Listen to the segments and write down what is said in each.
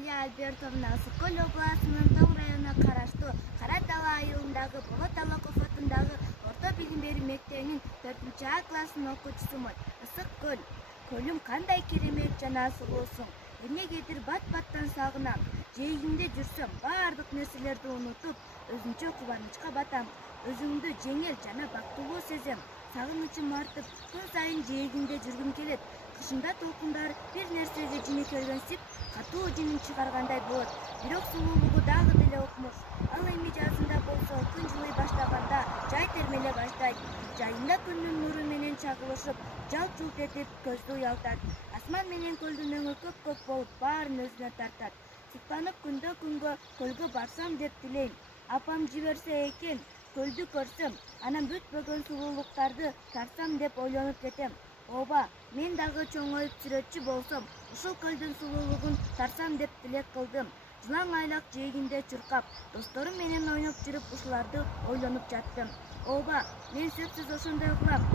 Наталья Альбертовна Ысык-Көл областынын Тоң районуна караштуу Кара Дала айылындагы Болот Алаков атындагы орто билим берүү мектебинин 4А классынын окуучусумун. Ысык-Көл, көлүм кандай керемет жана сулуусуң. Эмнегедир бат-баттан сагынам. Жээгимде жүрсөм, баардык нерселерди унутуп, өзүнчө кубанычка батам. Өзүмдү жеңил жана бактылуу сезем. Сагынычым артып, күн сайын жээгимде жүргүм келет. Кышында толкундар бир нерсеге жинекелгенсип, катуу жинин чыгаргандай болот. Бирок сулуулугу дагы деле окмуш. Ал эми жазында болсо күн жылый баштаганда жай термеле баштайт. Жайында күндүн нуру менен чагылышып, жалт-жулт этип көздү уялтат. Асман менен көлдүн өңү көк-көк болуп, баарын өзүнө тартат. Суктанып күндө-күнгө көлгө барсам деп тилейм. Апам жиберсе экен, көлдү көрсөм, анан бүтпөгөн сулуулуктарды тарсам деп ойлонуп кетем. Ооба, мен дагы чоңоюп сүрөтчү болсом, ушул көлдүн сулуулугун тарсам деп тилек кылдым. Жылаң айлак жээгинде чуркап, досторум менен ойноп жүрүп ушуларды ойлонуп жаттым. Ооба, мен сөзсүз ошондой кылам.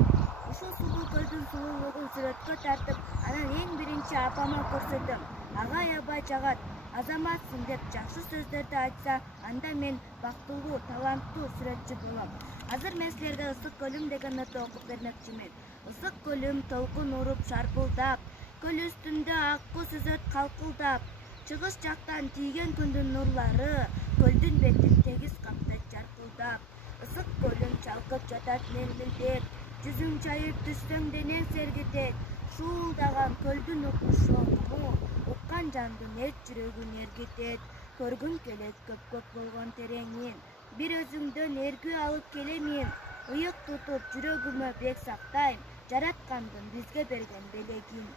Ушул сулуу көлдүн сулуулугун сүрөткө тартып, анан эң биринчи апама көрсөтөм. Ага аябай жагат. Азаматсың деп жакшы сөздөрдү айтса, анда мен бактылуу, таланттуу сүрөтчү болом. Азыр мен силерге Ысык-Көлүм деген ноту окуп бермекчимин. Ысык-Көлүм толкун уруп шарпылдап, көл үстүндө акку сүзөт калкылдап. Чыгыш жактан тийген күндүн нурлары, көлдүн бетин тегиз каптайт жаркылдап. Ысык-Көлүм чалкып жатат мелмилдеп, жүзүң чайып түшсөң денең сергитет. Шуулдаган көлдүн укмушу, уккан жандын эч жүрөгүн эргитет. Көргүм келет көк болгон тереңин, бир өзүңдөн эргүү алып келемин. Ыйык тутуп жүрөгүмө бек сактайм, жараткандын бизге берген белегин.